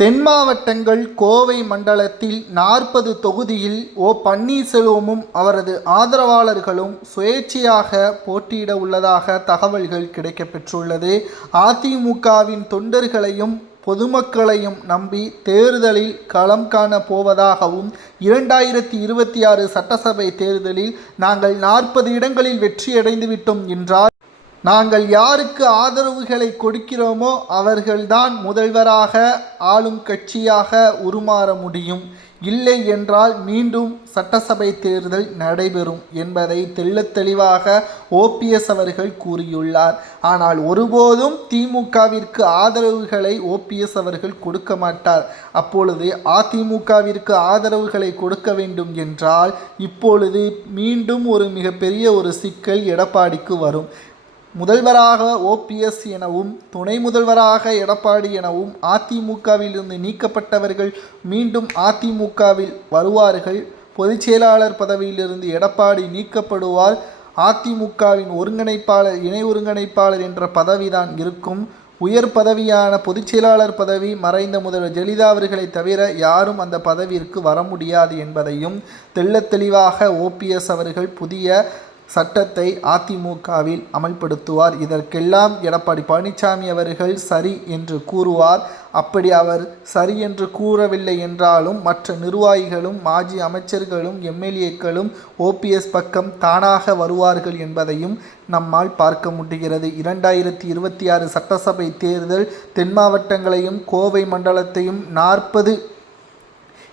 தென் மாவட்டங்கள் கோவை மண்டலத்தில் நாற்பது தொகுதியில் ஓ பன்னீர்செல்வமும் அவரது ஆதரவாளர்களும் சுயேட்சையாக போட்டியிட உள்ளதாக தகவல்கள் கிடைக்கப்பெற்றுள்ளது. அதிமுகவின் தொண்டர்களையும் பொதுமக்களையும் நம்பி தேர்தலில் களம் காண போவதாகவும் இரண்டாயிரத்தி இருபத்தி ஆறு சட்டசபை தேர்தலில் நாங்கள் நாற்பது இடங்களில் வெற்றியடைந்துவிட்டோம் என்றார் நாங்கள் யாருக்கு ஆதரவுகளை கொடுக்கிறோமோ அவர்கள்தான் முதல்வராக ஆளும் கட்சியாக உருமாற முடியும். இல்லை என்றால் மீண்டும் சட்டசபை தேர்தல் நடைபெறும் என்பதை தெள்ளத்தெளிவாக ஓபிஎஸ் அவர்கள் கூறியுள்ளார். ஆனால் ஒருபோதும் திமுகவிற்கு ஆதரவுகளை ஓபிஎஸ் அவர்கள் கொடுக்க மாட்டார். அப்பொழுது அதிமுகவிற்கு ஆதரவுகளை கொடுக்க வேண்டும் என்றால் இப்பொழுது மீண்டும் ஒரு மிகப்பெரிய ஒரு சிக்கல் எடப்பாடிக்கு வரும். முதல்வராக ஓபிஎஸ் எனவும் துணை முதல்வராக எடப்பாடி எனவும் அதிமுகவிலிருந்து நீக்கப்பட்டவர்கள் மீண்டும் அதிமுகவில் வருவார்கள். பொதுச் செயலாளர் பதவியிலிருந்து எடப்பாடி நீக்கப்படுவார். அதிமுகவின் ஒருங்கிணைப்பாளர் இணை ஒருங்கிணைப்பாளர் என்ற பதவிதான் இருக்கும். உயர் பதவியான பொதுச்செயலாளர் பதவி மறைந்த முதல்வர் ஜெயலலிதா அவர்களை தவிர யாரும் அந்த பதவிற்கு வர முடியாது என்பதையும் தெள்ளத் தெளிவாக ஓபிஎஸ் அவர்கள் புதிய சட்டத்தை அதிமுகவில் அமல்படுத்துவார். இதற்கெல்லாம் எடப்பாடி பழனிசாமி அவர்கள் சரி என்று கூறுவார். அப்படி அவர் சரி என்று கூறவில்லை என்றாலும் மற்ற நிர்வாகிகளும் மாஜி அமைச்சர்களும் எம்எல்ஏக்களும் ஓபிஎஸ் பக்கம் தானாக வருவார்கள் என்பதையும் நம்மால் பார்க்க முடிகிறது. இரண்டாயிரத்தி இருபத்தி ஆறு சட்டசபை தேர்தல் தென் மாவட்டங்களையும் கோவை மண்டலத்தையும் நாற்பது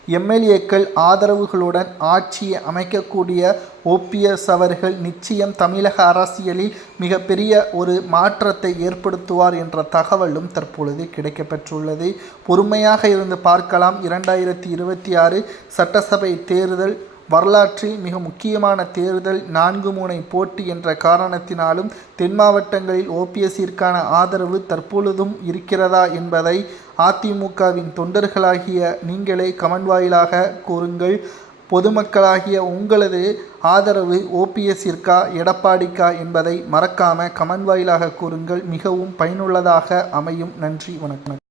எம்எல்ஏக்கள் ஆதரவுகளுடன் ஆட்சியை அமைக்கக்கூடிய ஓபிஎஸ் அவர்கள் நிச்சயம் தமிழக அரசியலில் மிகப்பெரிய ஒரு மாற்றத்தை ஏற்படுத்துவார் என்ற தகவலும் தற்பொழுது கிடைக்கப்பெற்றுள்ளது. பொறுமையாக இருந்து பார்க்கலாம். இரண்டாயிரத்தி இருபத்தி ஆறு சட்டசபை தேர்தல் வரலாற்றில் மிக முக்கியமான தேர்தல் நான்கு முனை போட்டி என்ற காரணத்தினாலும் தென் மாவட்டங்களில் ஓபிஎஸ்ஸிற்கான ஆதரவு தற்பொழுதும் இருக்கிறதா என்பதை அதிமுகவின் தொண்டர்களாகிய நீங்களே கமெண்ட் வாயிலாக கூறுங்கள். பொதுமக்களாகிய உங்களது ஆதரவு ஓபிஎஸ்ஸிற்கா எடப்பாடிக்கா என்பதை மறக்காம கமெண்ட் வாயிலாக கூறுங்கள். மிகவும் பயனுள்ளதாக அமையும். நன்றி வணக்கம்.